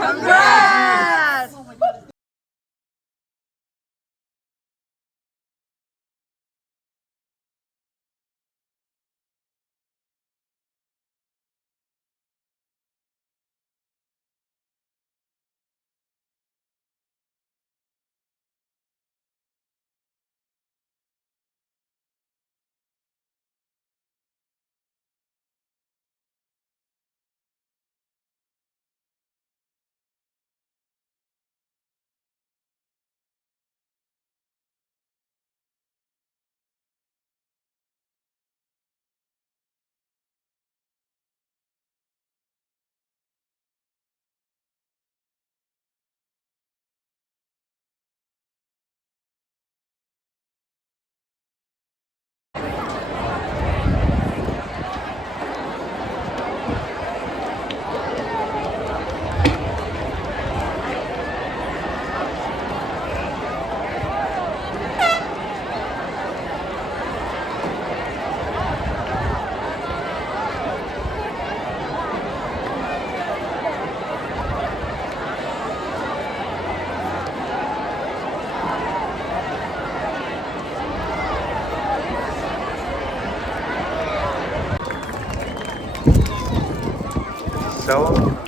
Congrats! So,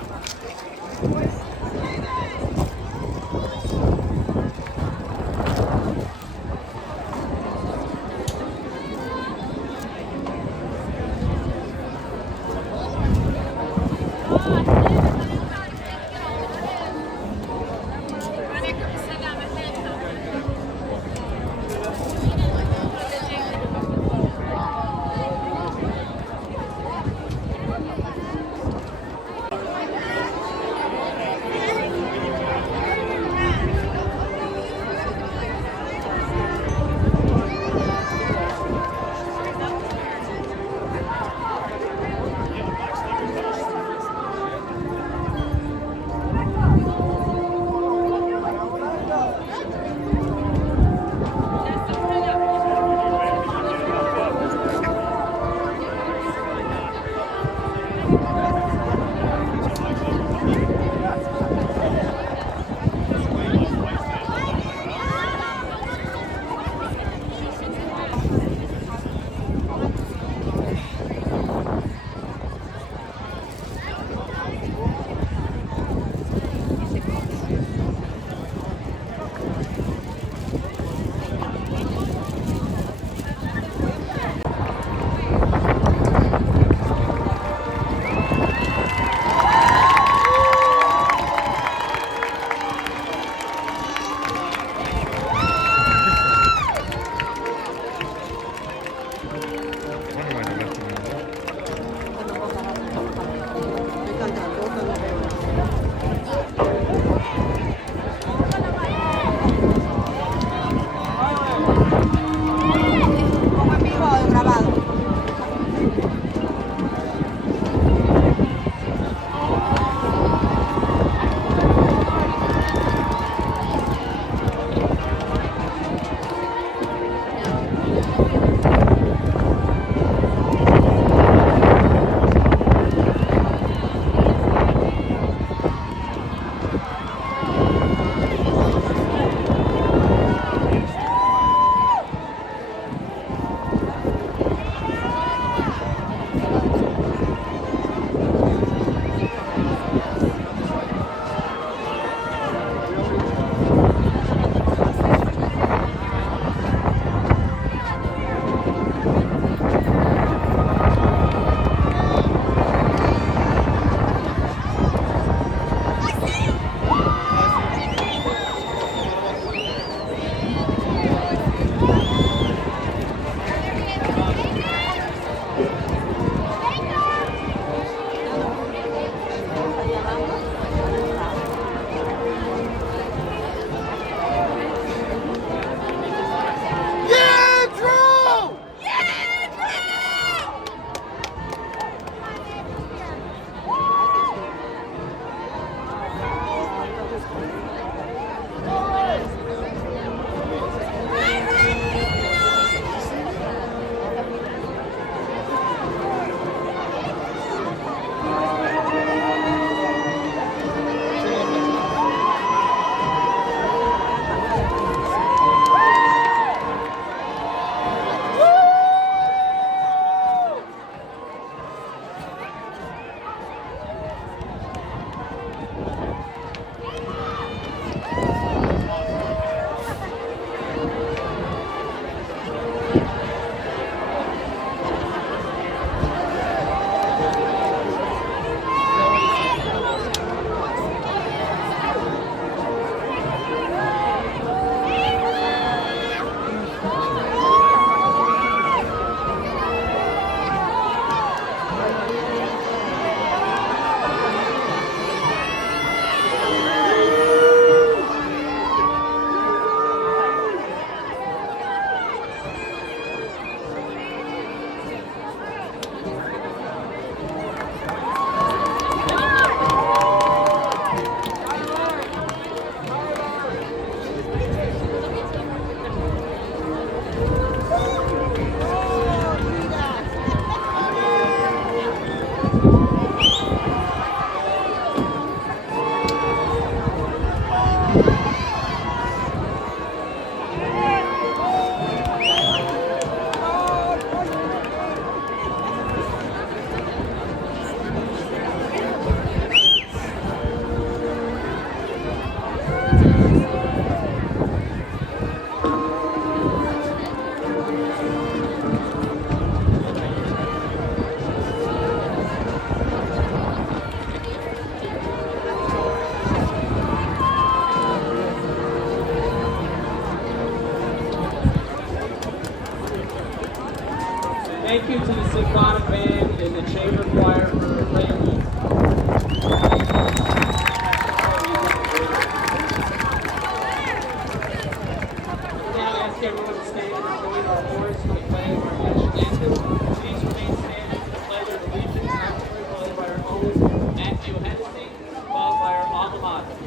to the symphonic band and the chamber choir for playing. Now ask everyone to stand and join our chorus for the playing of our national anthem. Please remain standing for the pledge of allegiance, actually followed by our own Matthew Hennessy, followed by our alma mater.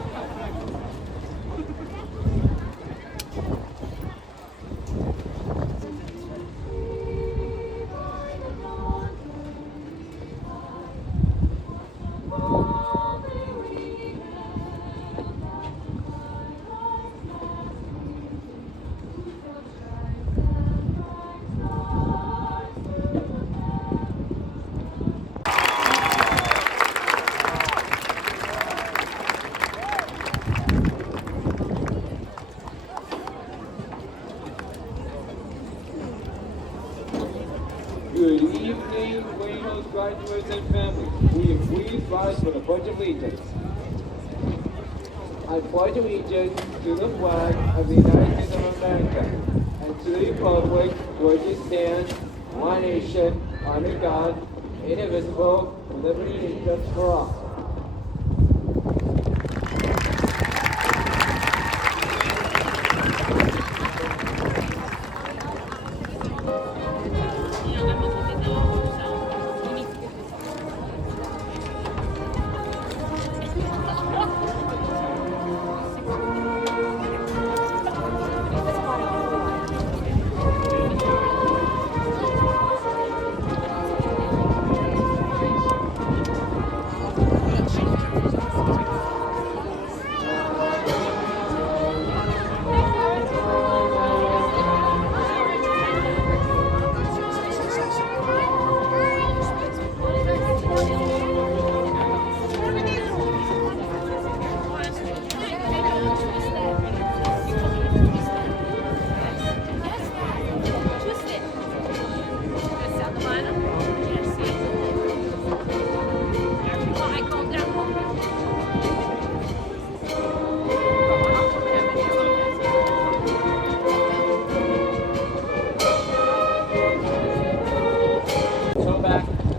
Good evening, Waynos graduates and families. Will you please rise for the Pledge of Allegiance? I pledge allegiance to the flag of the United States of America and to the republic for which it stands, one nation, under God, indivisible, with liberty and justice for all.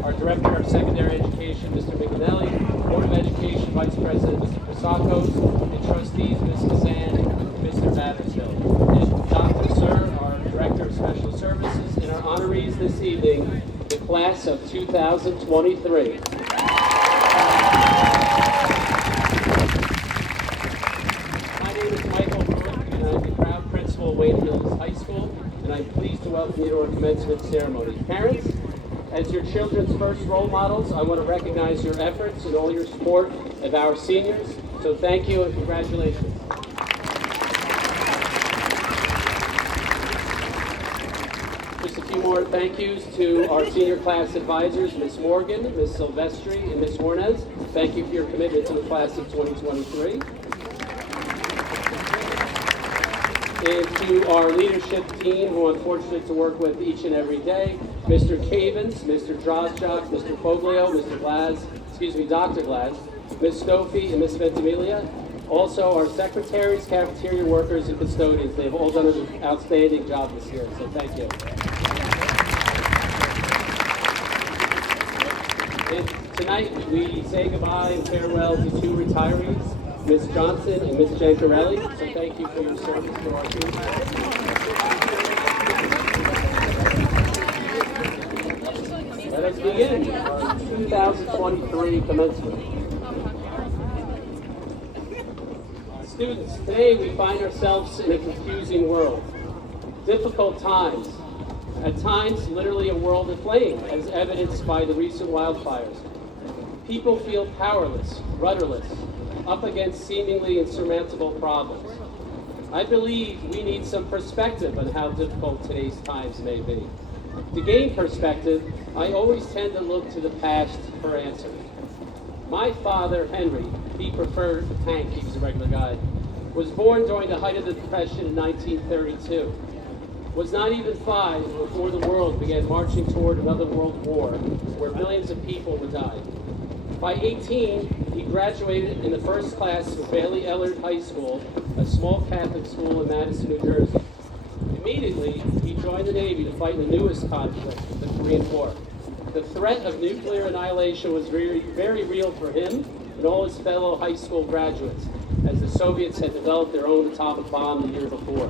Our Director of Secondary Education, Mr. McAnally, Board of Education Vice President, Mr. Prasakos, and Trustees, Ms. Kazan and Mr. Battersville. And Dr. Sir, our Director of Special Services, and our honorees this evening, the class of 2023. My name is Michael Pruitt, and I'm the proud principal of Wayne Hills High School, and I'm pleased to welcome you to our commencement ceremony. Parents, as your children's first role models, I want to recognize your efforts and all your support of our seniors. So thank you and congratulations. Just a few more thank yous to our senior class advisors, Ms. Morgan, Ms. Silvestri, and Ms. Hornez. Thank you for your commitment to the class of 2023. And to our leadership team, who I'm fortunate to work with each and every day, Mr. Cavins, Mr. Drozjak, Mr. Foglio, Mr. Glass, Dr. Glass, Ms. Stoffy, and Ms. Ventimiglia. Also, our secretaries, cafeteria workers, and custodians. They've all done an outstanding job this year, so thank you. And tonight, we say goodbye and farewell to two retirees, Ms. Johnson and Ms. Gencarelli. So thank you for your service to our team. Let us begin our 2023 commencement. Students, today we find ourselves in a confusing world. Difficult times. At times, literally a world of flame, as evidenced by the recent wildfires. People feel powerless, rudderless, up against seemingly insurmountable problems. I believe we need some perspective on how difficult today's times may be. To gain perspective, I always tend to look to the past for answers. My father, Henry, he preferred a tank, he was a regular guy, was born during the height of the Depression in 1932. Was not even 5 before the world began marching toward another world war, where millions of people would die. By 18, he graduated in the first class of Bailey Ellard High School, a small Catholic school in Madison, New Jersey. Immediately, he joined the Navy to fight in the newest conflict, the Korean War. The threat of nuclear annihilation was very, very real for him and all his fellow high school graduates, as the Soviets had developed their own atomic bomb the year before.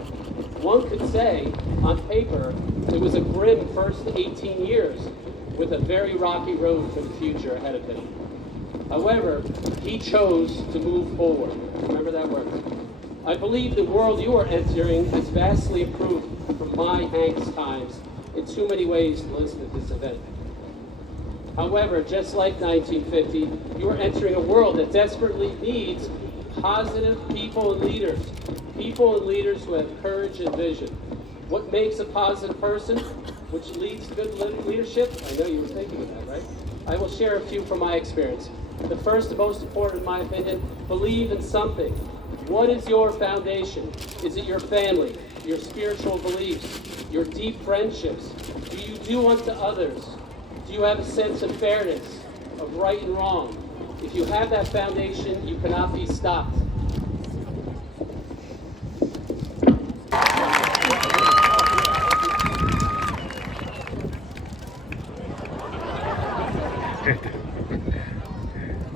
One could say, on paper, it was a grim first 18 years with a very rocky road for the future ahead of him. However, he chose to move forward. Remember that word. I believe the world you are entering has vastly improved from my Hank's times in too many ways to listen to this event. However, just like 1950, you are entering a world that desperately needs positive people and leaders who have courage and vision. What makes a positive person, which leads to good leadership? I know you were thinking of that, right? I will share a few from my experience. The first and most important, in my opinion, believe in something. What is your foundation? Is it your family, your spiritual beliefs, your deep friendships? Do you do unto others? Do you have a sense of fairness, of right and wrong? If you have that foundation, you cannot be stopped.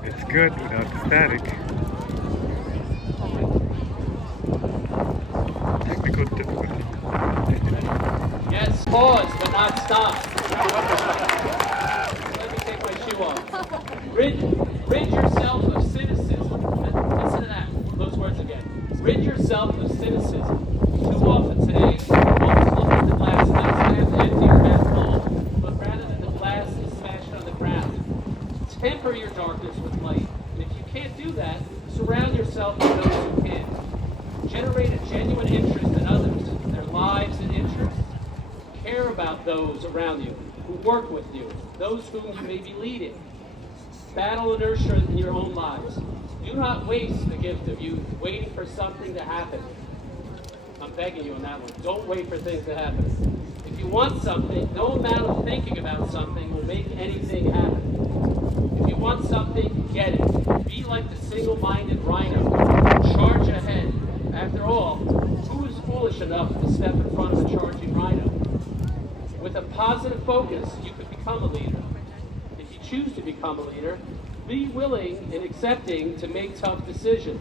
It's good without the static. Technical difficulty. Yes, pause, but not stop. Let me take my shoe off. Rid yourself of cynicism. Listen to that. Those words again. Rid yourself of cynicism. Too often today, folks look at the glass and it's half empty or half full, but rather than the glass is smashed on the ground. Temper your darkness with light. And if you can't do that, surround yourself with those who can. Generate a genuine interest in others, their lives and interests. Care about those around you, who work with you, those whom you may be leading. Battle inertia in your own lives. Do not waste the gift of youth waiting for something to happen. I'm begging you on that one. Don't wait for things to happen. If you want something, no amount of thinking about something will make anything happen. If you want something, get it. Be like the single-minded rhino. Charge ahead. After all, who is foolish enough to step in front of a charging rhino? With a positive focus, you could become a leader. If you choose to become a leader, be willing and accepting to make tough decisions.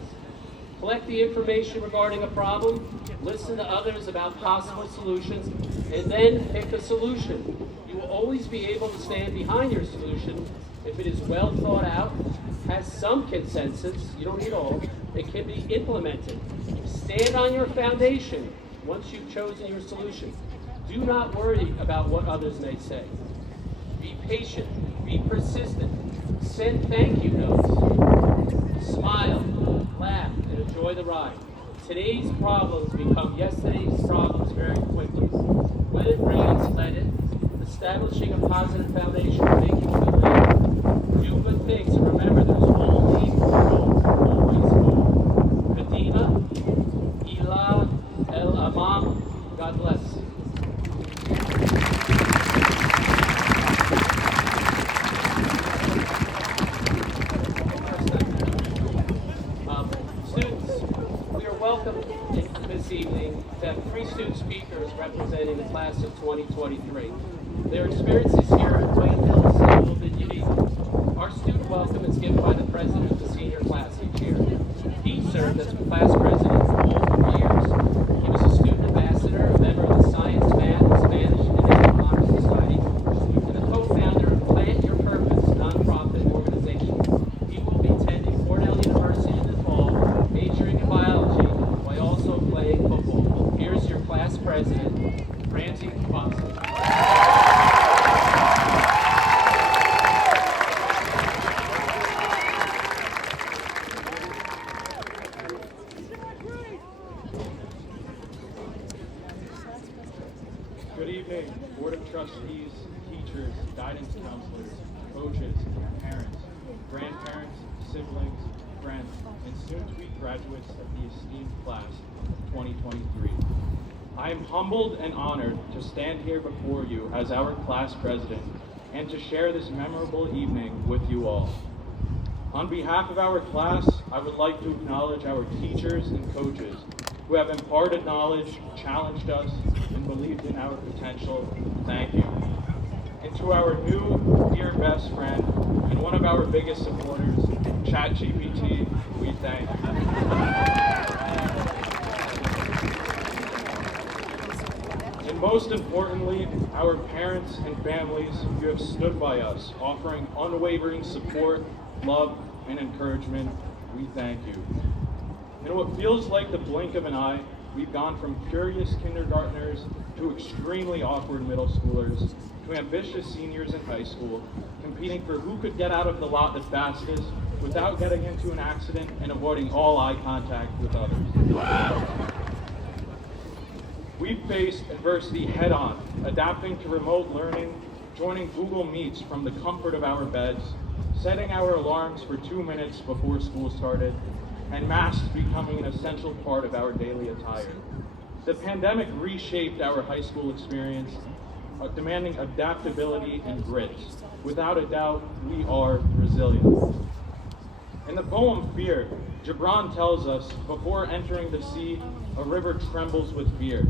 Collect the information regarding a problem, listen to others about possible solutions, and then pick a solution. You will always be able to stand behind your solution if it is well thought out, has some consensus, you don't need all, it can be implemented. Stand on your foundation once you've chosen your solution. Do not worry about what others may say. Be patient, be persistent, send thank you notes, smile, laugh, and enjoy the ride. Today's problems become yesterday's problems very quickly. When it rains, let it. Establishing a positive foundation will make you feel better. Do good things and remember there's only room, always room. Kadima, Ila, El Amam, God bless. Students, we are welcome this evening to have 3 student speakers representing the class of 2023. Their experiences here at Wayne Hills are a little bit unique. Our student welcome is given by the president of the senior class each year. He served as class president for all 4 years. He was a student ambassador, a member of the Science, Math, Spanish, and English Honor Society, and a co-founder of Plant Your Purpose nonprofit organization. He will be attending Cornell University in the fall, majoring in biology, while also playing football. Here's your class president, Ramsey Foster. Good evening, Board of Trustees, teachers, guidance counselors, coaches, parents, grandparents, siblings, friends, and soon-to-be graduates of the esteemed class of 2023. I am humbled and honored to stand here before you as our class president and to share this memorable evening with you all. On behalf of our class, I would like to acknowledge our teachers and coaches who have imparted knowledge, challenged us, and believed in our potential. Thank you. And to our new dear best friend and one of our biggest supporters, ChatGPT, we thank you. And most importantly, our parents and families who have stood by us, offering unwavering support, love, and encouragement, we thank you. In what feels like the blink of an eye, we've gone from curious kindergartners to extremely awkward middle schoolers to ambitious seniors in high school, competing for who could get out of the lot the fastest without getting into an accident and avoiding all eye contact with others. We've faced adversity head-on, adapting to remote learning, joining Google Meets from the comfort of our beds, setting our alarms for 2 minutes before school started, and masks becoming an essential part of our daily attire. The pandemic reshaped our high school experience, demanding adaptability and grit. Without a doubt, we are resilient. In the poem Fear, Gibran tells us, before entering the sea, a river trembles with fear.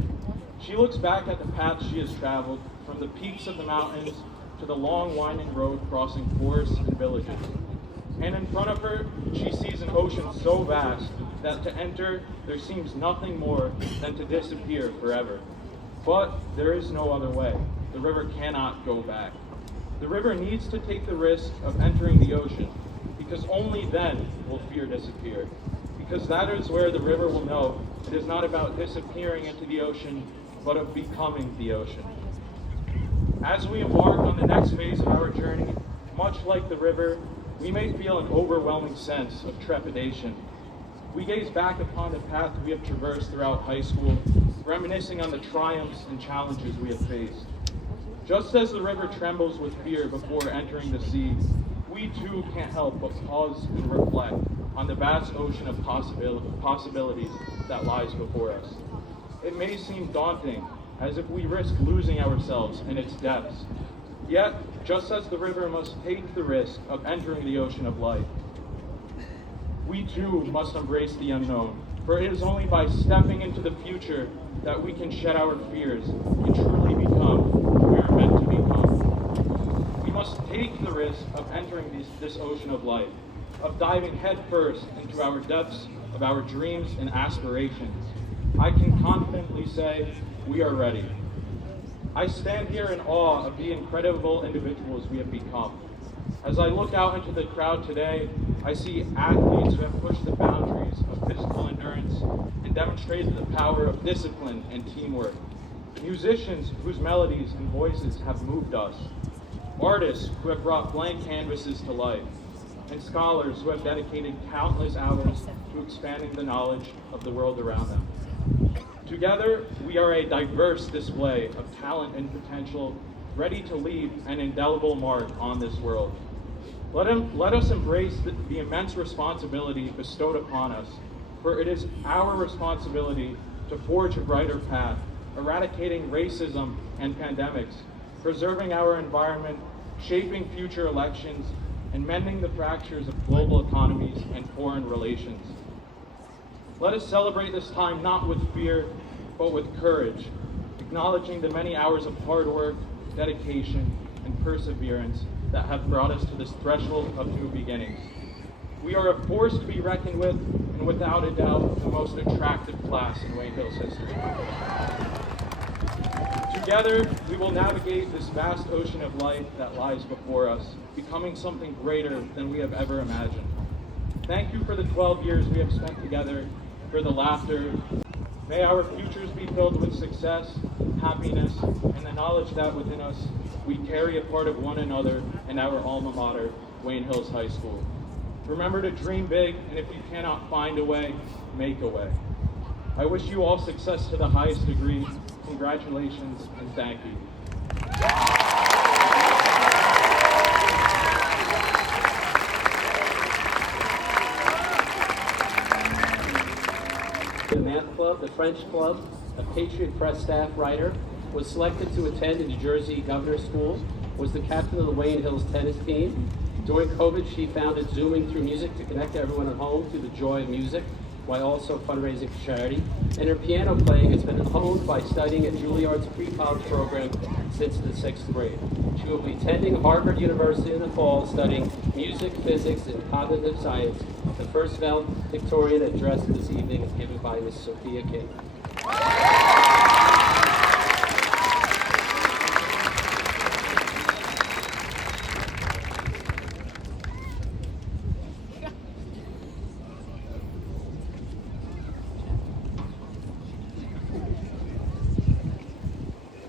She looks back at the path she has traveled, from the peaks of the mountains to the long winding road crossing forests and villages. And in front of her, she sees an ocean so vast that to enter, there seems nothing more than to disappear forever. But there is no other way. The river cannot go back. The river needs to take the risk of entering the ocean, because only then will fear disappear. Because that is where the river will know it is not about disappearing into the ocean, but of becoming the ocean. As we embark on the next phase of our journey, much like the river, we may feel an overwhelming sense of trepidation. We gaze back upon the path we have traversed throughout high school, reminiscing on the triumphs and challenges we have faced. Just as the river trembles with fear before entering the sea, we too can't help but pause and reflect on the vast ocean of possibilities that lies before us. It may seem daunting, as if we risk losing ourselves in its depths. Yet, just as the river must take the risk of entering the ocean of life, we too must embrace the unknown, for it is only by stepping into the future that we can shed our fears and truly become who we are meant to become. We must take the risk of entering this ocean of life, of diving headfirst into our depths of our dreams and aspirations. I can confidently say we are ready. I stand here in awe of the incredible individuals we have become. As I look out into the crowd today, I see athletes who have pushed the boundaries of physical endurance and demonstrated the power of discipline and teamwork. Musicians whose melodies and voices have moved us. Artists who have brought blank canvases to life. And scholars who have dedicated countless hours to expanding the knowledge of the world around them. Together, we are a diverse display of talent and potential, ready to leave an indelible mark on this world. Let us embrace the immense responsibility bestowed upon us, for it is our responsibility to forge a brighter path, eradicating racism and pandemics, preserving our environment, shaping future elections, and mending the fractures of global economies and foreign relations. Let us celebrate this time not with fear, but with courage, acknowledging the many hours of hard work, dedication, and perseverance that have brought us to this threshold of new beginnings. We are a force to be reckoned with, and without a doubt, the most attractive class in Wayne Hills history. Together, we will navigate this vast ocean of life that lies before us, becoming something greater than we have ever imagined. Thank you for the 12 years we have spent together, for the laughter. May our futures be filled with success, happiness, and the knowledge that within us we carry a part of one another in our alma mater, Wayne Hills High School. Remember to dream big, and if you cannot find a way, make a way. I wish you all success to the highest degree. Congratulations and thank you. The Math Club, the French Club, a Patriot Press staff writer, was selected to attend the New Jersey Governor's School, was the captain of the Wayne Hills tennis team. During COVID, she founded Zooming Through Music to connect everyone at home to the joy of music, while also fundraising for charity. And her piano playing has been honed by studying at Juilliard's pre-college program since the 6th grade. She will be attending Harvard University in the fall, studying music, physics, and cognitive science. The first valedictorian address this evening is given by Ms. Sophia King.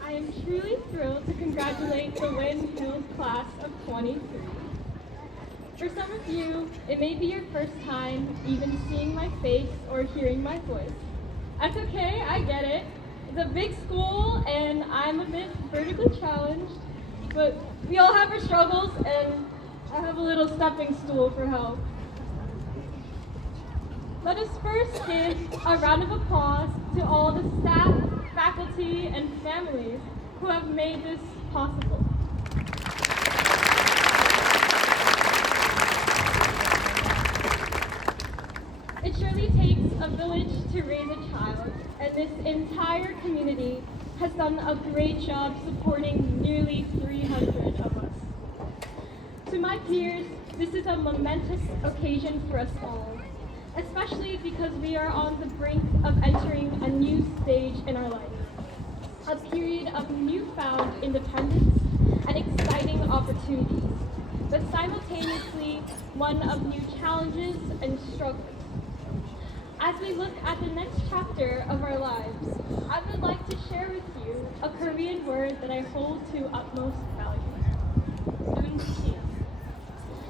I am truly thrilled to congratulate the Wynn Hills class of 23. For some of you, it may be your first time even seeing my face or hearing my voice. That's okay, I get it. It's a big school and I'm a bit vertically challenged, but we all have our struggles and I have a little stepping stool for help. Let us first give a round of applause to all the staff, faculty, and families who have made this possible. It surely takes a village to raise a child, and this entire community has done a great job supporting nearly 300 of us. To my peers, this is a momentous occasion for us all, especially because we are on the brink of entering a new stage in our life, a period of newfound independence and exciting opportunities, but simultaneously one of new challenges and struggles. As we look at the next chapter of our lives, I would like to share with you a Korean word that I hold to utmost value, 눈치.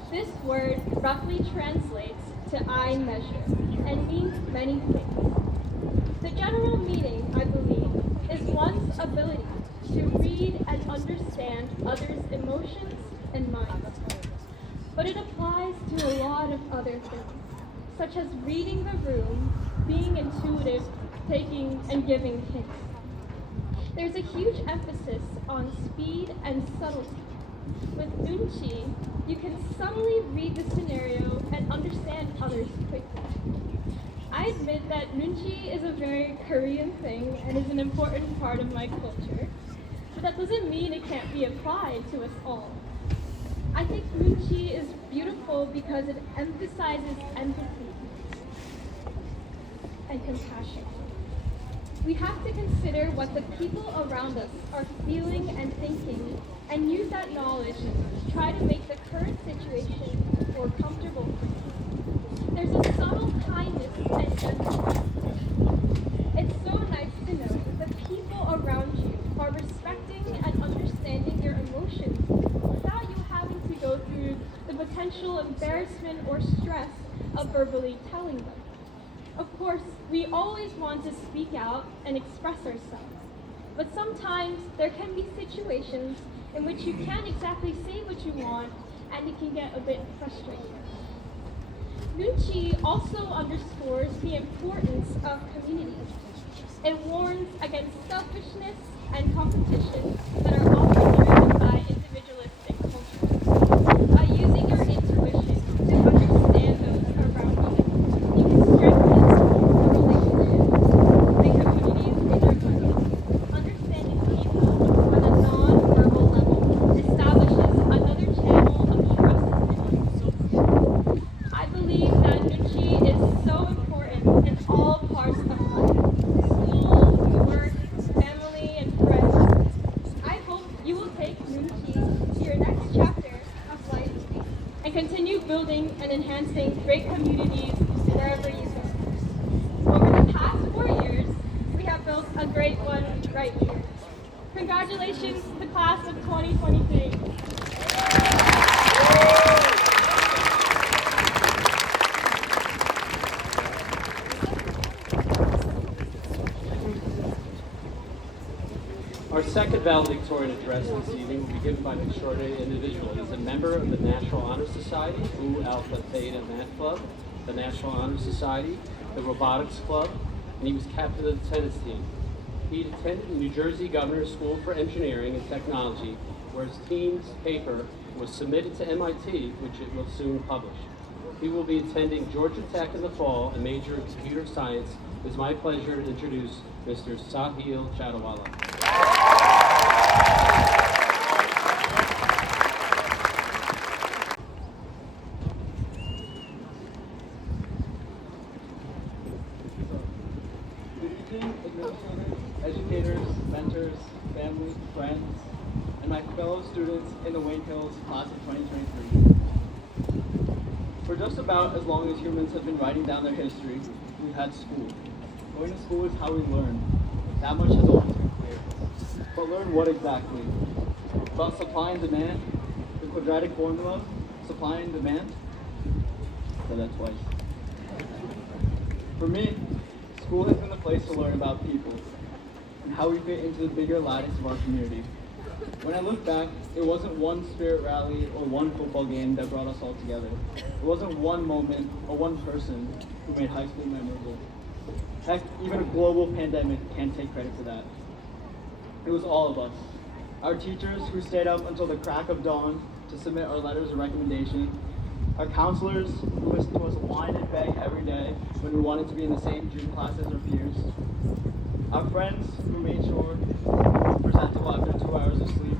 This word roughly translates to I measure and means many things. The general meaning, I believe, is one's ability to read and understand others' emotions and minds. But it applies to a lot of other things, such as reading the room, being intuitive, taking and giving hints. There's a huge emphasis on speed and subtlety. With 눈치, you can subtly read the scenario and understand others quickly. I admit that 눈치 is a very Korean thing and is an important part of my culture, but that doesn't mean it can't be applied to us all. I think 눈치 is beautiful because it emphasizes empathy and compassion. We have to consider what the people around us are feeling and thinking and use that knowledge to try to make the current situation more comfortable for you. There's a subtle kindness and empathy. It's so nice to know that the people around you are respecting and understanding your emotions without you having to go through the potential embarrassment or stress of verbally telling them. Of course, we always want to speak out and express ourselves, but sometimes there can be situations in which you can't exactly say what you want and it can get a bit frustrating. 눈치 also underscores the importance of community. It warns against selfishness and competition that are often driven by individualistic culture. By using your intuition to understand those around you, you can strengthen the relationships, the communities in our country. Understanding people on a non-verbal level establishes another channel of trust and understanding. I believe that 눈치 is so important in all parts of life. School, work, family, and friends. I hope you will take 눈치 to your next chapter of life and continue building and enhancing great communities wherever you go. Over the past 4 years, we have built a great one right here. Congratulations to the class of 2023. Our second valedictorian address this evening will be given by an extraordinary individual. He's a member of the National Honor Society, Fu Alpha Theta Math Club, the National Honor Society, the Robotics Club, and he was captain of the tennis team. He attended the New Jersey Governor's School for Engineering and Technology, where his team's paper was submitted to MIT, which it will soon publish. He will be attending Georgia Tech in the fall and major in computer science. It is my pleasure to introduce Mr. Sahil Chadawala. Good evening, administrators, educators, mentors, family, friends, and my fellow students in the Wayne Hills class of 2023. For just about as long as humans have been writing down their history, we've had school. Going to school is how we learn. That much has always been clear. But learn what exactly? About supply and demand? The quadratic formula? Supply and demand? Said that twice. For me, school has been the place to learn about people and how we fit into the bigger lattice of our community. When I look back, it wasn't one spirit rally or one football game that brought us all together. It wasn't one moment or one person who made high school memorable. Heck, even a global pandemic can't take credit for that. It was all of us. Our teachers who stayed up until the crack of dawn to submit our letters of recommendation. Our counselors who listened to us whine and beg every day when we wanted to be in the same gym class as our peers. Our friends who made sure we presentable after 2 hours of sleep.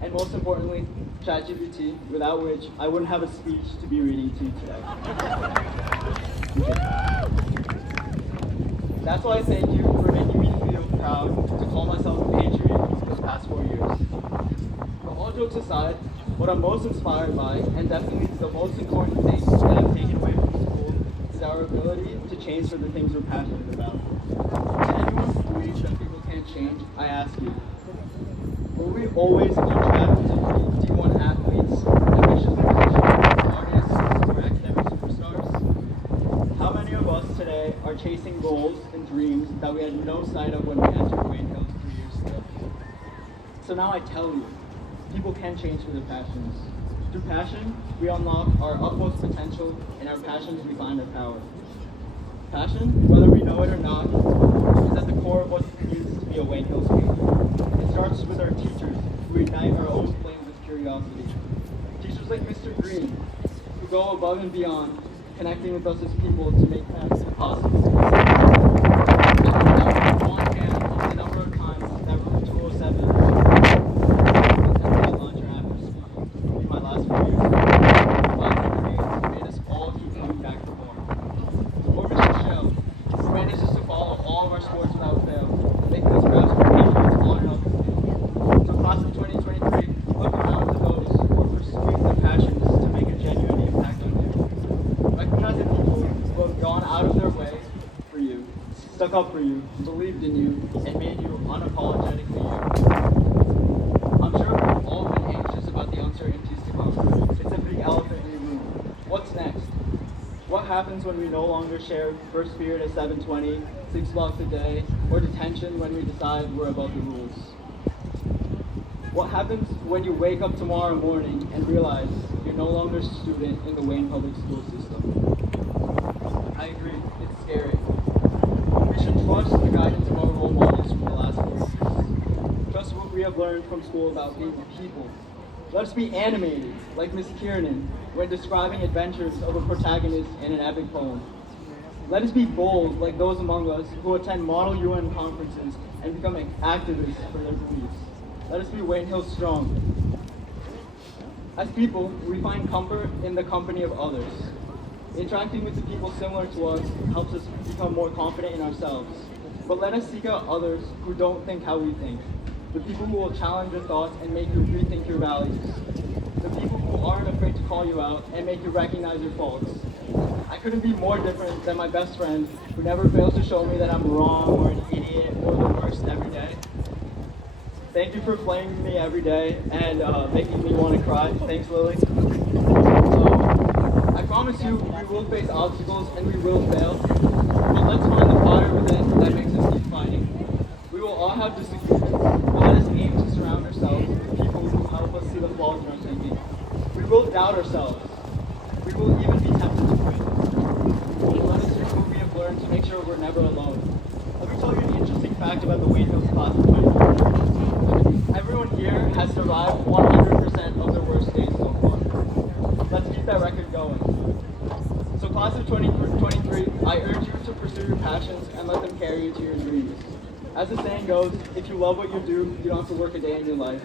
And most importantly, ChatGPT, without which I wouldn't have a speech to be reading to you today. That's why I thank you for making me feel proud to call myself a patriot this past 4 years. But all jokes aside, what I'm most inspired by, and definitely the most important thing that I've taken away from school, is our ability to change for the things we're passionate about. To anyone who believes that people can't change, I ask you, will we always keep traveling to be D1 athletes, ambitious musicians, artists, or academic superstars? How many of us today are chasing goals and dreams that we had no sight of when we entered Wayne Hills 3 years ago? So now I tell you, people can change for their passions. Through passion, we unlock our utmost potential, and our passions we find our power. Passion, whether we know it or not, is at the core of what it means to be a Wayne Hills patriot. It starts with our teachers, who ignite our own flames with curiosity. Teachers like Mr. Green, who go above and beyond, connecting with us as people to make things possible. One hand on the number of times that room 207 lunch or after school in my last 4 years. Made us all keep coming back for more. Or Mr. Shell, who manages to follow all of our sports without fail, making us grasp our patriots on and off the field. So class of 2023, look around to those who are pursuing their passions to make a genuine impact on you. Recognize the people who have gone out of their way for you, stuck up for you, believed in you, and made you unapologetically you. I'm sure we've all been anxious about the uncertainties to come. It's a big elephant in the room. What's next? What happens when we no longer share first period at 7:20, 6 blocks a day, or detention when we decide we're above the rules? What happens when you wake up tomorrow morning and realize you're no longer a student in the Wayne Public School system? I agree, it's scary. We should trust the guidance of our role models from the last 4 years. Trust what we have learned from school about being people. Let us be animated, like Miss Kiernan, when describing adventures of a protagonist in an epic poem. Let us be bold, like those among us who attend Model UN conferences and become activists for their beliefs. Let us be Wayne Hills strong. As people, we find comfort in the company of others. Interacting with the people similar to us helps us become more confident in ourselves. But let us seek out others who don't think how we think. The people who will challenge your thoughts and make you rethink your values. The people who aren't afraid to call you out and make you recognize your faults. I couldn't be more different than my best friend who never fails to show me that I'm wrong or an idiot or the worst every day. Thank you for flaming me every day and making me want to cry. Thanks, Lily. I promise you, we will face obstacles and we will fail. But let's find the fire within that makes us keep fighting. We will all have disagreements, but let us aim to surround ourselves with people who help us see the flaws in our thinking. We will doubt ourselves. We will even be tempted to quit. Let us use what we have learned to make sure we're never alone. Let me tell you an interesting fact about the Wayne Hills class of 2023. Everyone here has survived 100% of their worst days so far. Let's keep that record going. As the saying goes, if you love what you do, you don't have to work a day in your life.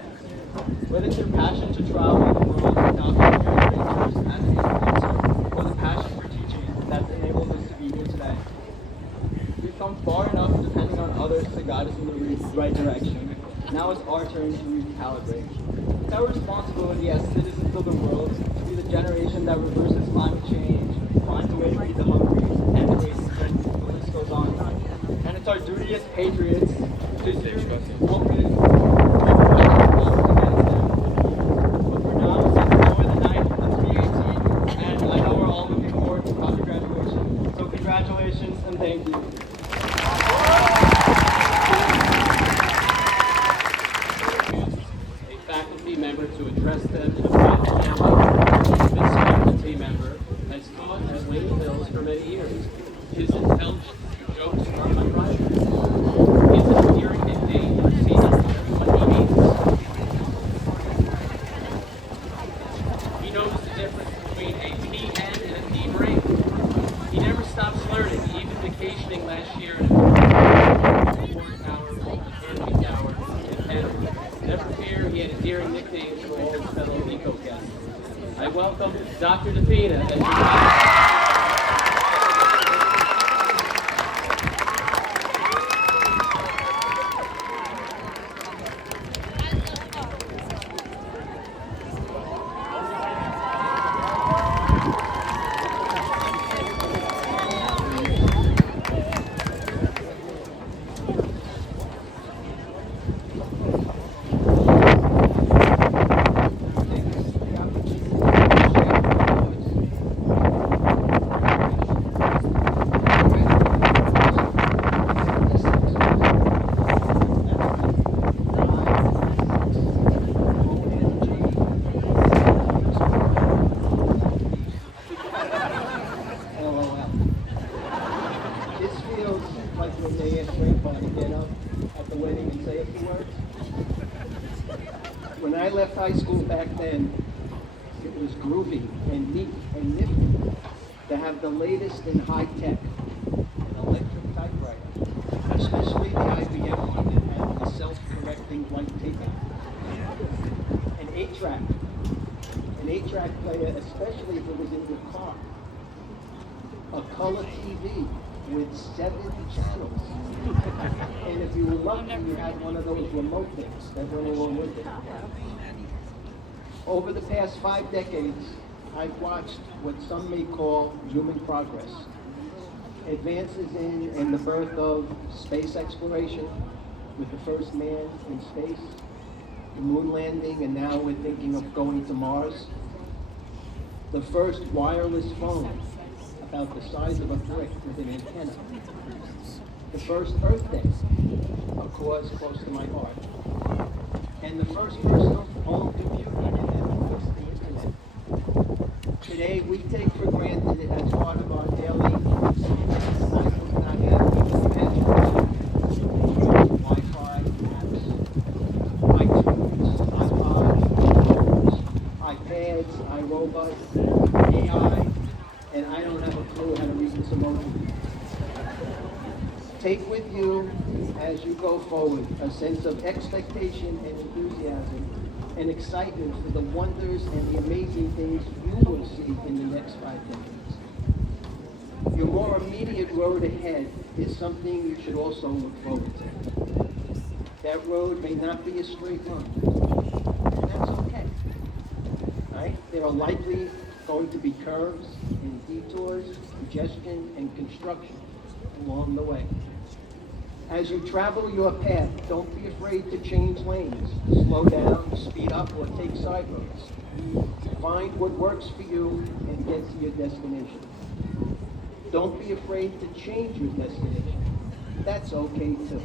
Whether it's your passion to travel the world and document your adventures as an influencer, or the passion for teaching that's enabled us to be here today. We've come far enough depending on others to guide us in the right direction. Now it's our turn to recalibrate. It's our responsibility as citizens of the world to be the generation that reverses climate change, finds a way to feed the hungry, and the racist, and the list goes on. And it's our duty as patriots to do what we do. But for now, let's enjoy the night of 318, and I know we're all looking forward to proper graduation. So congratulations and thank you. A faculty member to address them in a friendly manner. This faculty member has taught at Wayne Hills for many years. His intelligence jokes are unrivaled. His endearing nickname precedes what he means. He knows the difference between a peahen and a pea brain. He never stops learning, even vacationing last year in Warren Tower, Andy Tower, and Panama. Never fear, he had endearing nicknames for all his fellow eco guests. I welcome Dr. DePina as your LOL. This feels like when they asked Grandpa to get up at the wedding and say a few words. When I left high school back then, it was groovy and neat and nifty to have the latest in high tech, an electric typewriter, especially the IBM one that had the self-correcting white tape, an 8-track. An 8-track player, especially if it was in your car. A color TV with 7 channels. And if you were lucky, you had one of those remote things that went along with it. Over the past 5 decades, I've watched what some may call human progress. Advances in and the birth of space exploration, with the first man in space, the moon landing, and now we're thinking of going to Mars. The first wireless phone, about the size of a brick with an antenna. The first Earth Day, a cause close to my heart. And the first personal home computer, and then of course the internet. Today we take for granted it as part of our daily lives. I would not have even imagined Wi-Fi, apps, iTunes, iPods, iPads, iRobots, AI, and I don't have a clue how to read this emoji. Take with you, as you go forward, a sense of expectation and enthusiasm and excitement for the wonders and the amazing things you will see in the next 5 decades. Your more immediate road ahead is something you should also look forward to. That road may not be a straight line, and that's okay. Right? There are likely going to be curves and detours, congestion and construction along the way. As you travel your path, don't be afraid to change lanes, slow down, speed up, or take side roads. Find what works for you and get to your destination. Don't be afraid to change your destination. That's okay too.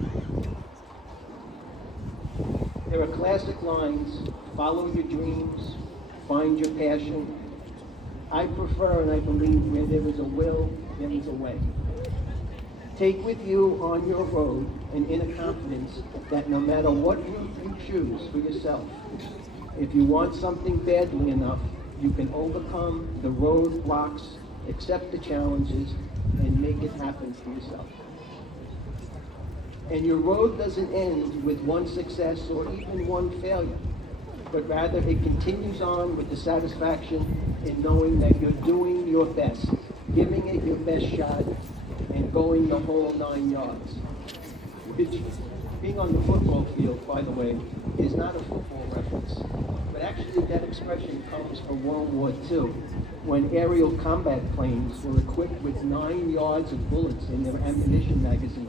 There are classic lines: follow your dreams, find your passion. I prefer and I believe where there is a will, there is a way. Take with you on your road an inner confidence that no matter what route you choose for yourself, if you want something badly enough, you can overcome the roadblocks, accept the challenges, and make it happen for yourself. And your road doesn't end with one success or even one failure, but rather it continues on with the satisfaction in knowing that you're doing your best, giving it your best shot, and going the whole 9 yards. Which, being on the football field, by the way, is not a football reference, but actually that expression comes from World War II, when aerial combat planes were equipped with 9 yards of bullets in their ammunition magazine.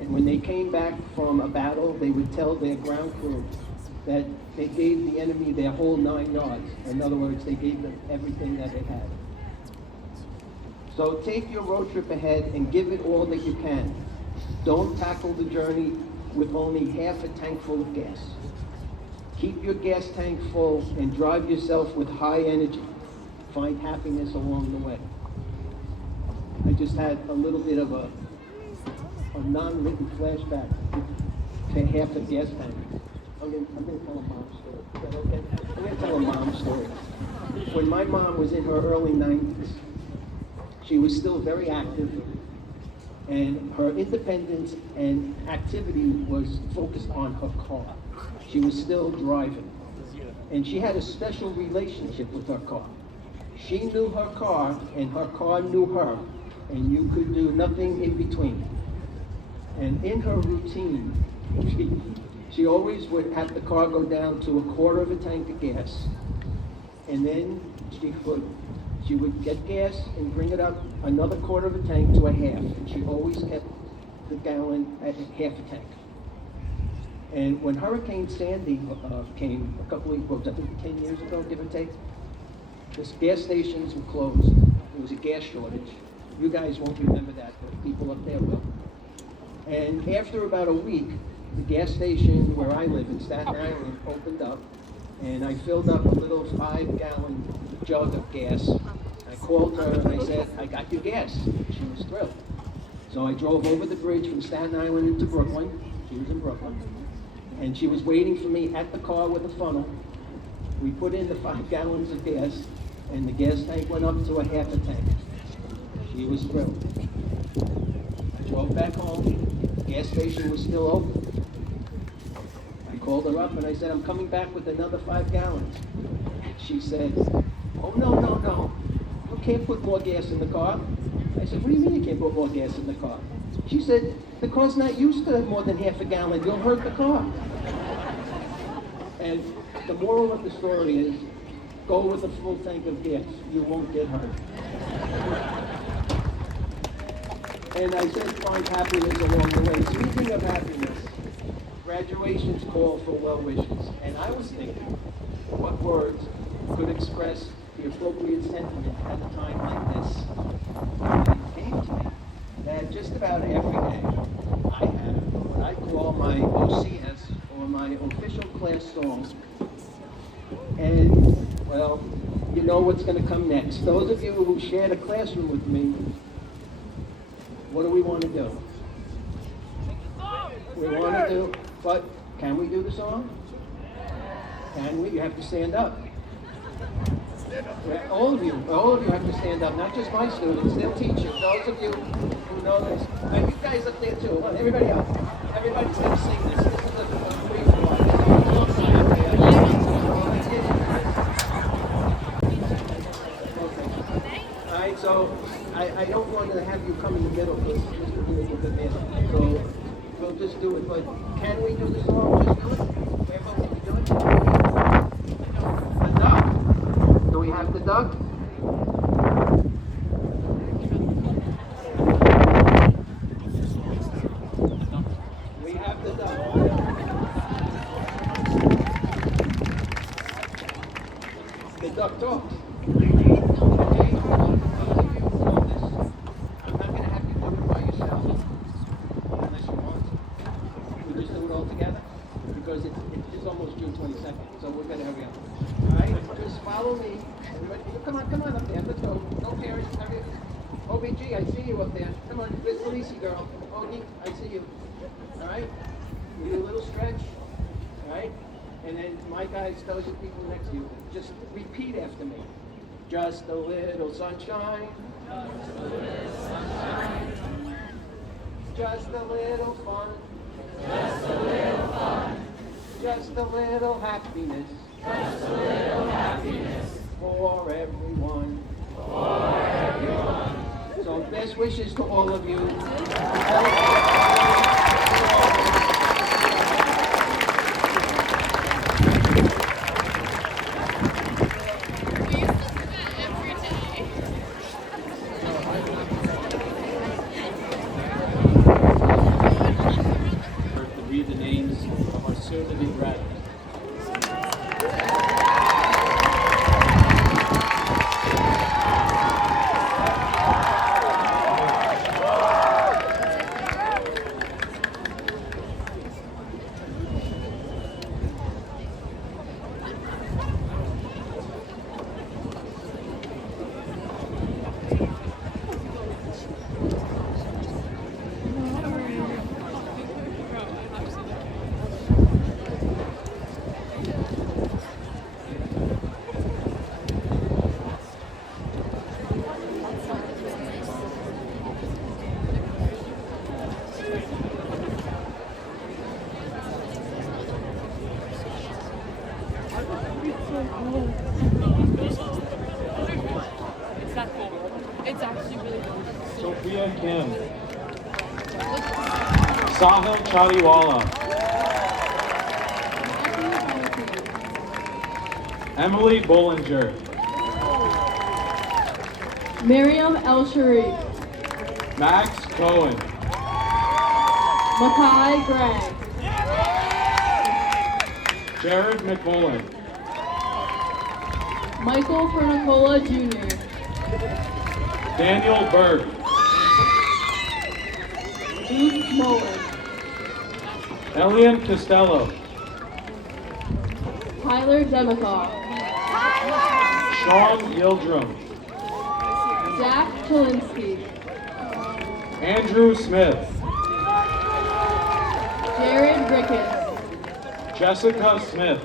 And when they came back from a battle, they would tell their ground crew that they gave the enemy their whole 9 yards. In other words, they gave them everything that they had. So take your road trip ahead and give it all that you can. Don't tackle the journey with only half a tank full of gas. Keep your gas tank full and drive yourself with high energy. Find happiness along the way. I just had a little bit of a non-written flashback to half a gas tank. I'm going to tell a mom's story. Is that okay? I'm going to tell a mom's story. When my mom was in her early 90s, she was still very active, and her independence and activity was focused on her car. She was still driving, and she had a special relationship with her car. She knew her car, and her car knew her, and you could do nothing in between. And in her routine, she always would have the car go down to a quarter of a tank of gas, and then she would get gas and bring it up another quarter of a tank to a half, and she always kept the gallon at half a tank. And when Hurricane Sandy came a couple of weeks, I think 10 years ago, give or take, the gas stations were closed. There was a gas shortage. You guys won't remember that, but people up there will. And after about a week, the gas station where I live in Staten Island opened up, and I filled up a little 5-gallon jug of gas. I called her and I said, "I got your gas." She was thrilled. So I drove over the bridge from Staten Island into Brooklyn. She was in Brooklyn. And she was waiting for me at the car with a funnel. We put in the 5 gallons of gas, and the gas tank went up to a half a tank. She was thrilled. I drove back home. The gas station was still open. I called her up and I said, "I'm coming back with another 5 gallons. She said, "Oh, no. You can't put more gas in the car." I said, "What do you mean you can't put more gas in the car?" She said, "The car's not used to more than half a gallon. You'll hurt the car." And the moral of the story is, go with a full tank of gas. You won't get hurt. And I said, find happiness along the way. Speaking of happiness, graduations call for well wishes. And I was thinking, what words could express the appropriate sentiment at a time like this? And it came to me that just about every day I have what I call my OCS, or my official class song. And, well, you know what's going to come next. Those of you who shared a classroom with me, what do we want to do? We want to do, but can we do the song? Can we? You have to stand up. Yeah, all of you have to stand up, not just my students, they'll teach you. Those of you who know this, and you guys up there too. Come on, everybody up. Everybody's going to sing this. This is a free for all right, so I don't want to have you come in the middle because this will be a good man. So we'll just do it. But can we do the song? Just do it. Everyone, can we do it? The duck. Do we have the duck? We have the duck. The duck talks. Come on up there. Let's go. No parents. OBG, I see you up there. Come on, Miss Felicia girl. Ogie, I see you. All right? You do a little stretch. All right? And then my guys, those are people next to you, just repeat after me. Just a little sunshine. Just a little sunshine. Just a little fun. Just a little happiness. Just a little happiness. For everyone. For everyone. So best wishes to all of you. To read the names of our soon-to-be graduates. It's actually really cool. Sophia Kim. Sahil Chadiwala. Emily Bollinger. Miriam El Sharif. Max Cohen. Makai Gray. Jared McMullen. Michael Fernicola Jr. Daniel Berg. Luke Mullen. Elian Costello. Tyler Demikoff. Sean Yildrum. Zach Chalinsky. Andrew Smith. Jared Ricketts. Jessica Smith.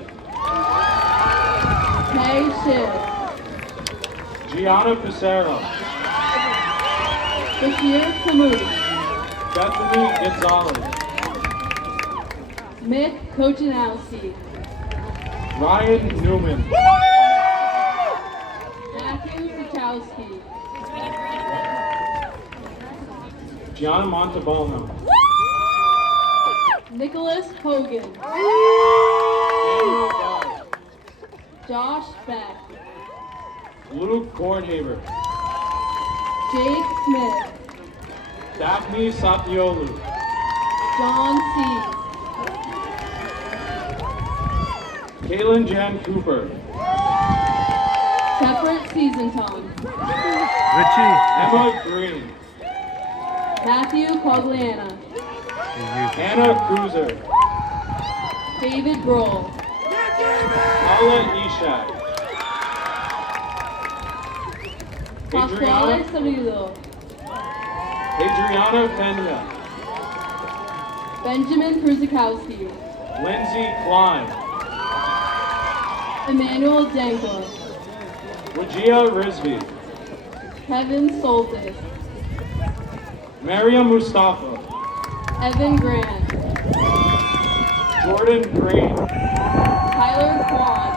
Kay Shiv. Gianna Pissarro. Bashir Samudi. Bethany Gonzalez. Mick Kochanowski. Ryan Newman. Matthew Kachowski. Gianna Montalbano. Nicholas Hogan. Daniel Dodd. Josh Beck. Luke Gordhaver. Jake Smith. Daphne Satiolu. John Sees. Kaylin Jan Cooper. Separate Season Tom. Richie. Emma Green. Matthew Cogliana. Anna Cruiser. David Grohl. Paula Ishak. Pasquale Saludo. Adriana Pena. Benjamin Kruzikowski. Lindsay Klein. Emmanuel Dankler. Regia Rizvi. Kevin Soltis. Maria Mustafa. Evan Grant. Jordan Green. Tyler Kwan.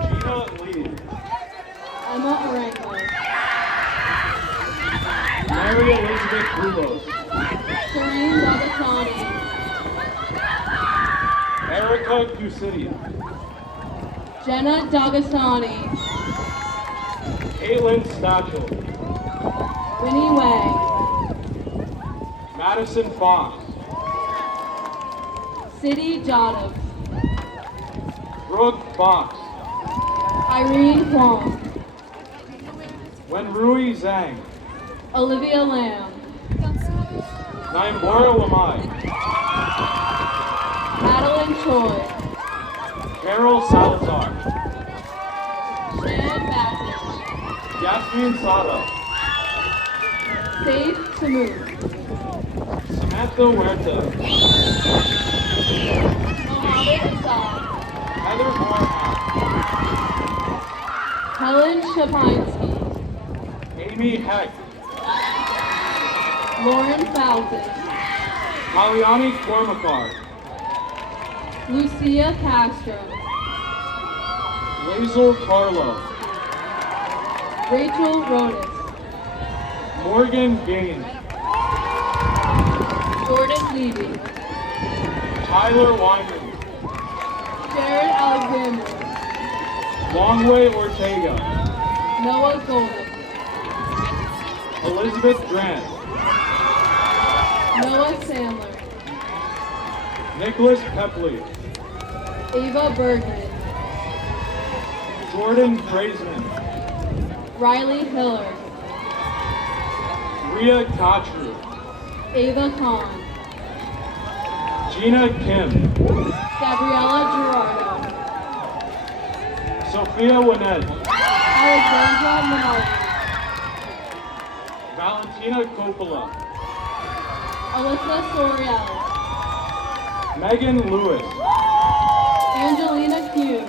Gina Lee. Emma Arango. Mary Elizabeth Brulos. Serene Dagasani. Erica Cusidia. Jenna Dagasani. Caitlin Stachel. Winnie Wang. Madison Fox. City Jadov. Brooke Fox. Irene Huang. Wenrui Zhang. Olivia Lamb. Naimbora Lamai. Madeline Choi. Carol Salazar. Shan Bassett. Yasmin Sada. Saif Tamoon. Samantha Huerta. Mohammed Assad. Heather Moorhouse. Helen Shapinsky. Amy Heck. Lauren Fountain. Kalyani Kormakar, Lucia Castro. Lazel Carlo, Rachel Rodas. Morgan Gaines, Jordan Levy. Tyler Wyman, Jared Alexander. Longway Ortega, Noah Golden. Elizabeth Grant, Noah Sandler. Nicholas Pepley, Ava Bergman. Jordan Fraisman, Riley Hiller. Ria Kachru, Ava Kahn. Gina Kim, Gabriella Gerardo. Sophia Winnett, Alexandra Minardi. Valentina Coppola, Alyssa Soriel. Megan Lewis, Angelina Kuhn.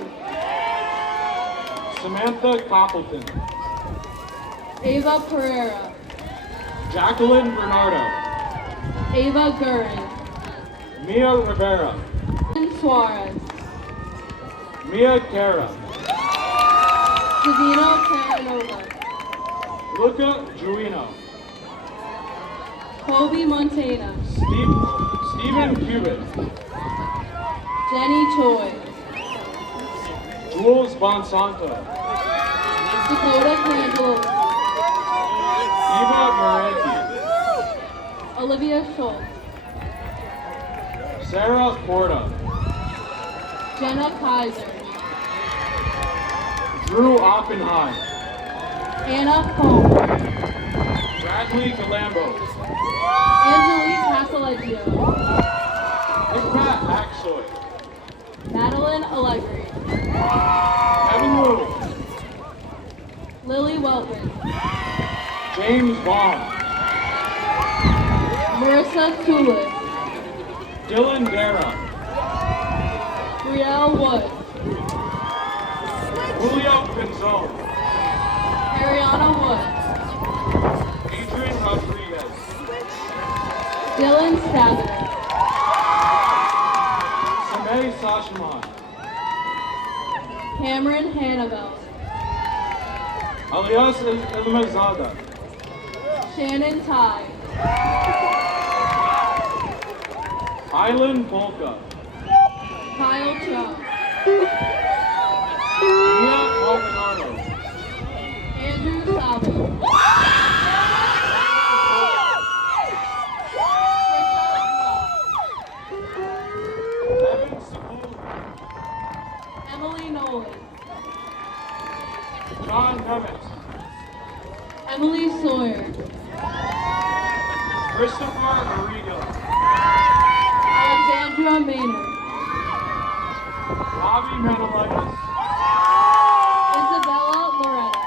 Samantha Coppleton, Ava Pereira. Jacqueline Bernardo, Ava Gurin. Mia Rivera, Ian Suarez. Mia Cara, Davina Terranova. Luca Giuino, Kobe Montana. Stephen Cubitt, Jenny Choi. Jules Bonsanto, Dakota Crandall. Eva Moretti, Olivia Schultz. Sarah Porta, Jenna Kaiser. Drew Oppenheim, Anna Cohn. Bradley Galambo, Angelique Casaleggio. Hikmat Aksoy, Madeline Allegri. Evan Wu, Lily Weltman. James Vaughn, Marissa Tulis. Dylan Dara, Brielle Wood. Julio Pinzon, Ariana Wood. Adrian Rodriguez, Dylan Stabner. Samay Sashman, Cameron Hannibal. Alias Ilmazada, Shannon Ty. Island Polka, Kyle Chung. Mia Maldonado, Andrew Sabo. Evan Sabulu, Emily Nolan. John Nemitz, Emily Sawyer. Christopher Arrigo, Alexandra Maynard. Bobby Menelitis, Isabella Loretta.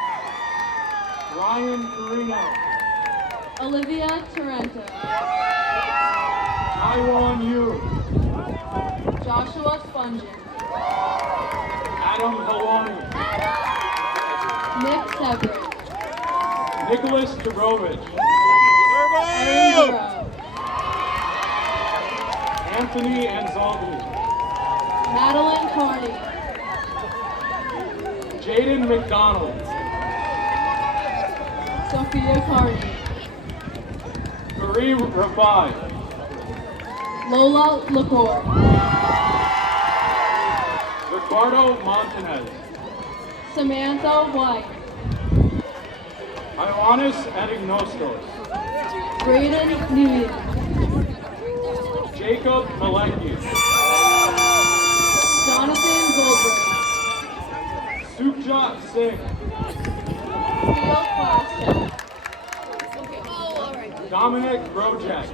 Ryan Carino, Olivia Torrento. Taiwan Yu, Joshua Spungen. Adam Helwani, Nick Severett. Nicholas Dubrovich, Erin Burrow. Anthony Anzaldi, Madeline Carney. Jaden McDonald, Sophia Carney. Marie Rafai, Lola LaCour. Ricardo Montanez, Samantha White. Ioannis Adignostos, Braden Nguyen. Jacob Malecki, Jonathan Goldberg. Sukjat Singh, Theo Plaster. Dominic Grojek,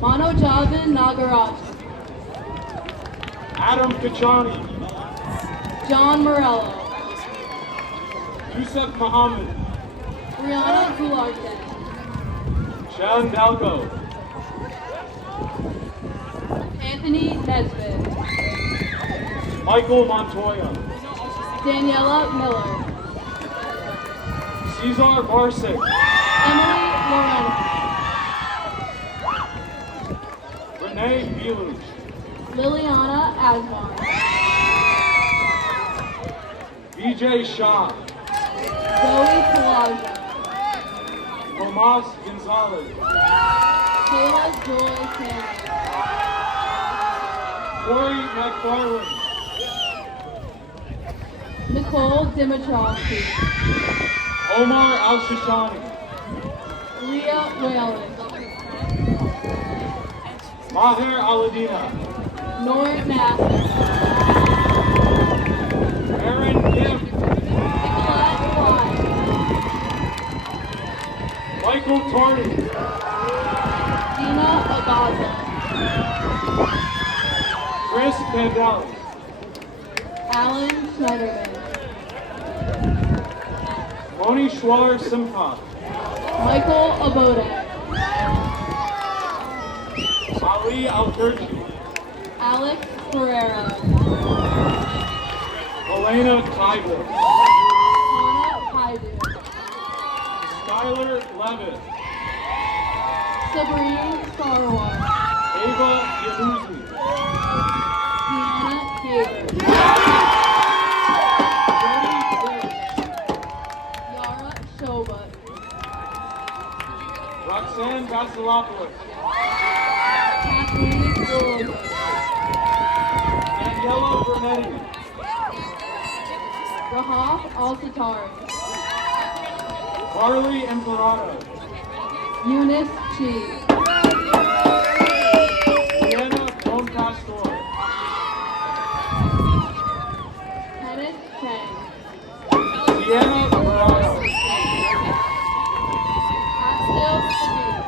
Manojavan Nagaraj. Adam Kachani, John Morello. Yusuf Muhammad, Brianna Goularte. Shan Dalgo, Anthony Nesbitt. Michael Montoya, Daniela Miller. Cesar Barsic, Emily Lorena. Renee Biluch. Liliana Asmar. BJ Shaw. Zoe Pelagia. Tomas Gonzalez. Kayla Joy Sanders. Corey McFarland. Nicole Dimitrovsky. Omar Al-Shishani. Leah Whalen. Maher Aladina. Nor Nasser. Aaron Kim. Nicolette Klein. Michael Torrey. Dina Agaza. Chris Candelli. Alan Schneiderman. Moni Schwaller Simcock. Michael Abode. Ali Alturchi. Alex Ferreira. Elena Kleiber. Hannah Paidu. Skylar Levitt. Sabrine Sarwar. Ava Yanuzi. Deanna Hager. Jody Prince. Yara Shobat. Roxanne Vasilopoulos. Kathleen Williams. Daniela Bernetti. Rahaf Al-Satari. Carly Imperato. Eunice Chi. Diana Bonpastor. Kenneth Chang. Deanna Morano. Axel Sadiq.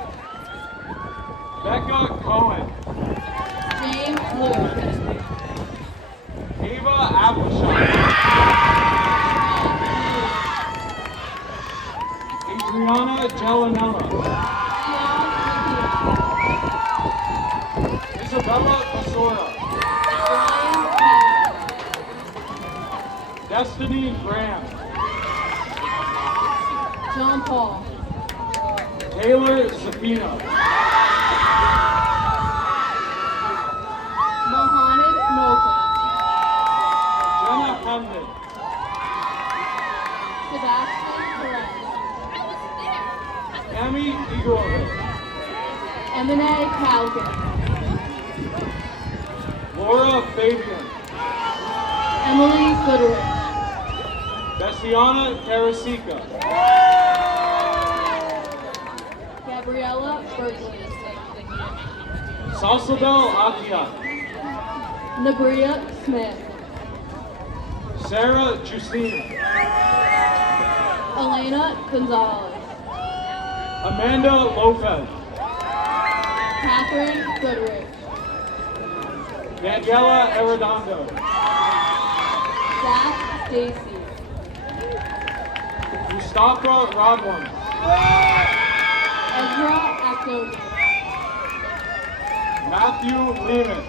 Becca Cohen. James Luke. Ava Appleshot. Adriana Gelinella. Isabella Basora. Destiny Graham. John Paul. Taylor Zapino. Mohamed Nolka. Jenna Hamden. Sebastian Perez. Amy Igorovic. Emine Calkin. Laura Fabian. Emily Goodrich. Bessiana Karasika. Gabriella Berkeley. Salsabel Akiat. Nabria Smith. Sarah Justine. Elena Gonzalez. Amanda Lopez. Catherine Goodrich. Daniela Arredondo. Zach Stacy. Mustafa Rodwan. Ezra Actobi. Matthew Lehman.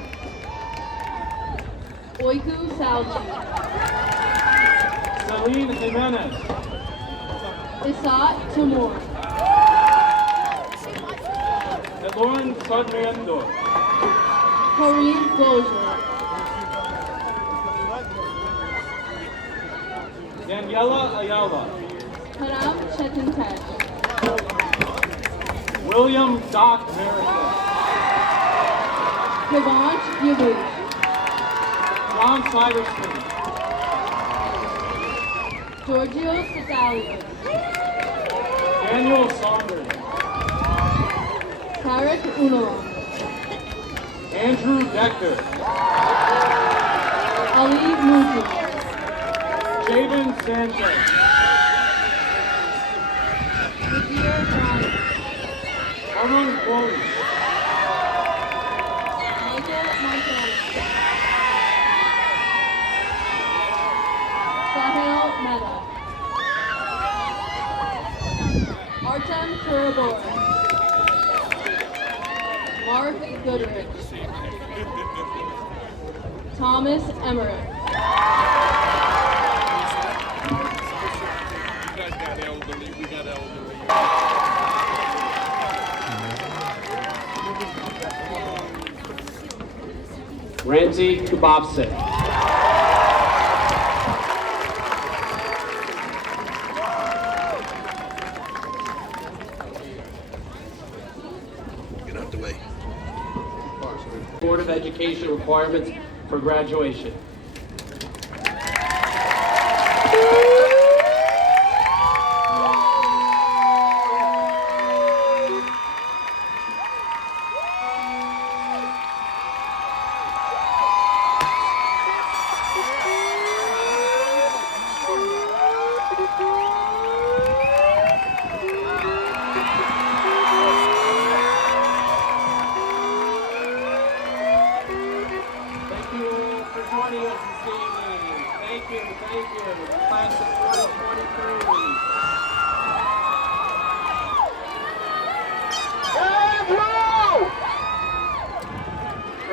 Oiku Salchi. Celine Jimenez. Isat Timur. Eloren Sarmiento. Kareem Gosher. Daniela Ayala. Karam Chetintesh. William Doc Merritt. Kivanch Yabush. John Siverson. Giorgio Sitalius. Daniel Saunders. Tarek Unalam. Andrew Dector. Ali Muji. Javen Sanchez. Nadir Bryant. Armand Chloe. Michael Montana. Sahil Mehta. Artem Turabor. Mark Goodrich. Thomas Emmerich. Ramsey Kubovsek. Get out the way. Board of Education requirements for graduation. Thank you all for joining us this evening. Thank you, class of 2023.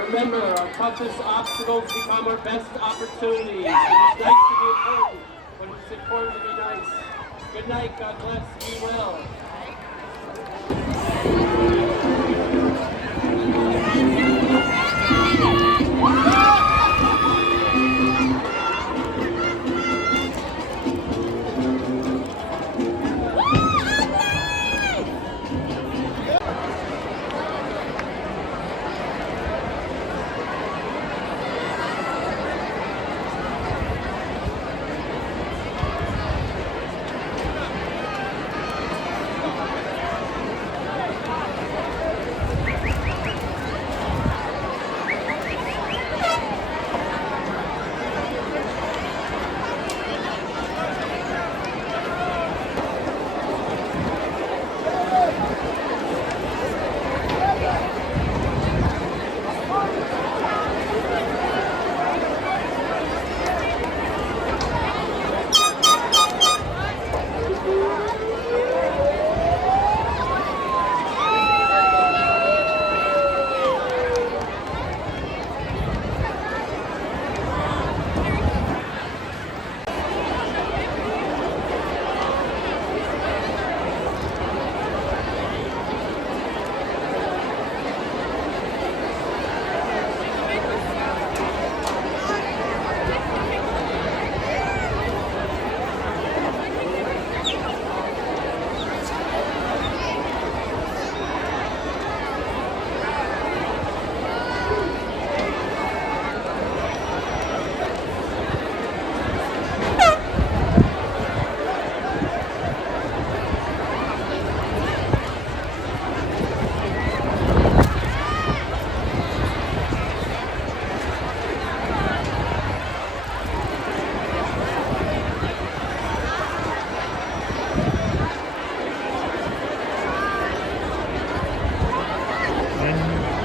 Remember, our toughest obstacles become our best opportunities. It is nice to be important, but it's important to be nice. Good night, God bless, be well.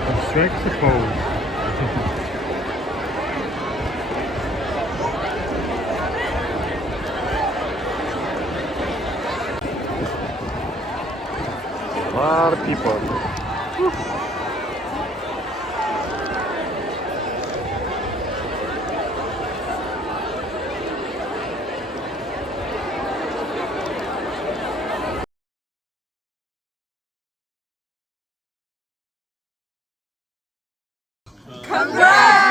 Abstract suppose. A lot of people. Congrats!